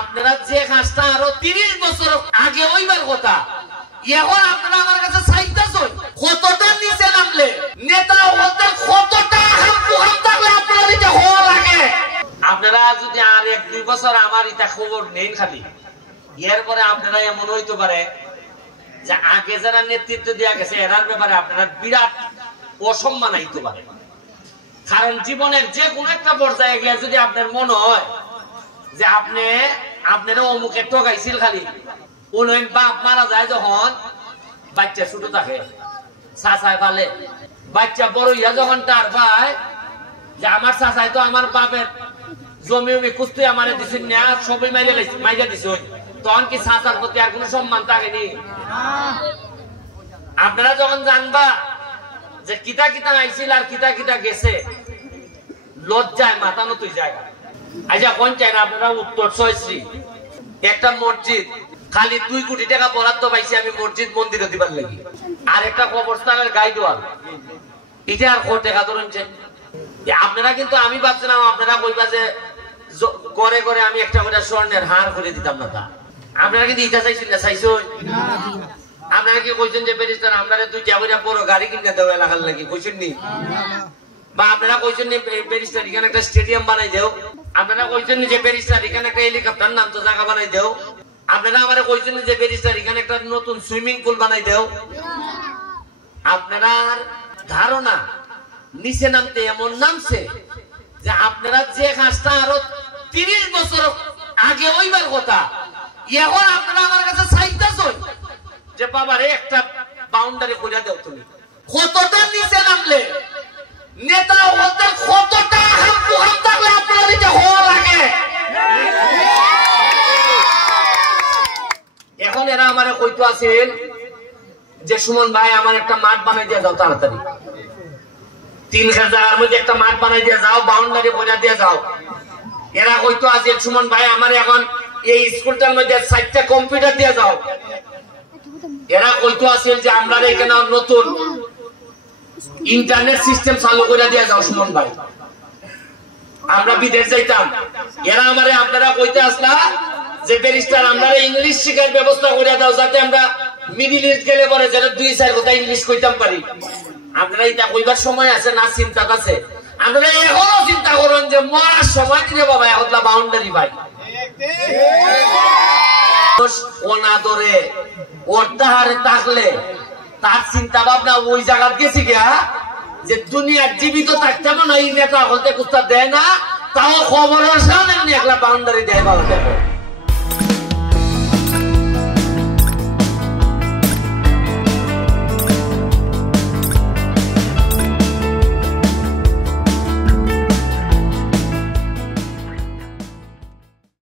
আপনারা যে কাজটা আরো 30 বছর আগে ওইবার কথা, এখন আপনারা আমার কাছে চাইতেছেন কতটা নিচে নামলে নেতা হতে কতটা হাম থাকলে আপনারা এটা হওয়া লাগে। আপনারা যদি আর 1-2 বছর আমার এটা খবর নেন খালি, এরপরে আপনারা এমন হইতে পারে যে আগে যারা নেতৃত্ব দেওয়া গেছে এরার ব্যাপারে আপনারা বিরাট অসম্মান হইতে পারে। কারণ জীবনের যে কোনো একটা পর্যায়ে গিয়ে যদি আপনার মনে হয় যে আপনারা অমুকে ঠকাইছিল, খালি উন্নয়ন বাপ মারা যায় যখন বাচ্চা ছোট থাকে চাচায় পালে, বাচ্চা বড় ইয়া যখন তার পায় যে আমার চাচাই তো আমার বাপের জমি উমি কুস্তি আমার দিছেন না, সবই মাইরা দিছ, তখন কি চাচার প্রতি আর কোন সম্মান থাকেনি? আপনারা যখন জানবা যে কিতা কিতা আইছিল আর কিতা কিতা গেছে, লজ্জায় মাথা নতুই জায়গা। আচ্ছা কোন চাই না আপনারা উত্তর ছয়শ্রী একটা মসজিদ খালি 2 কোটি টাকা বরাদ্দ পাইছি আমি মসজিদ মন্দিরে দিবার লাগি, আর একটা কবরস্থানের গাইড ওয়াল, এটা আর কত টাকা ধরেছেন আপনারা? কিন্তু আমি ভাবছিলাম আপনারা কইবা যে করে করে আমি একটা করে স্বর্ণের হার করে দিতাম না, তা আপনারা কিন্তু এটা চাইছেন না? চাইছো আপনারা কি কইছেন যে ব্যারিস্টার আপনারা 2টা করে বড় গাড়ি কিনে দেও এলাকার লাগি, কইছেন নি? বা আপনারা কইছেন নি ব্যারিস্টার এখানে একটা স্টেডিয়াম বানাই দেও? আপনারা কইছেন নি যে ব্যারিস্টার এখানে একটা হেলিকপ্টার নাম তো জায়গা বানাই দেও? আপনারা আমারে কইছেন যে ব্যারিস্টার এখানে একটা নতুন সুইমিং পুল বানাই দেও? আপনার ধারণা নিচে নামতে এমন নামছে যে আপনারা যে কাজটা আরো 30 বছর আগে ওইবার কথা, এখন আপনারা আমার কাছে চাইতেছেন যে বাবারে একটা বাউন্ডারি করে দাও। তুমি কতটা নিচে নামলে নেতা হতে কতটা হাম থাকলে আপনারা এটা হওয়া লাগে। এখন এরা আমারে কইতো আছেন যে সুমন ভাই আমার একটা মাঠ বানাই দিয়ে যাও, তাড়াতাড়ি 3000 মধ্যে একটা মাঠ বানাই দিয়ে যাও, বাউন্ডারি করে দিয়ে যাও। এরা কইতো আছে সুমন ভাই আমার এখন এই স্কুলটার মধ্যে 4টা কম্পিউটার দিয়ে যাও। এরা কইতো আছে যে আমরা এখানে নতুন ইন্টারনেট সিস্টেম চালু করে দিয়ে যাও সুমন ভাই, আমরা বিদেশ যাইতাম। এরা আমারে আপনারা কইতে আসলা যে ব্যারিস্টার আমরা ইংলিশ শিখার ব্যবস্থা করে দাও, যাতে আমরা মিডল ইস্ট গেলে পরে যাতে 2-4 কথা ইংলিশ কইতাম পারি। আপনারা এটা কইবার সময় আছে না? চিন্তা আছে? আপনারা এখনো চিন্তা করেন যে মরার সময় দিলে বাবা এখন বাউন্ডারি ভাই অনাদরে অর্ধাহারে থাকলে তার চিন্তা ভাবনা ওই জায়গা গেছি গিয়া যে দুনিয়ার জীবিত থাকতে না এই নেতা হলতে কুস্তা দেয় না, তাও খবর আসা একলা বাউন্ডারি দেয় ভালো দেখো।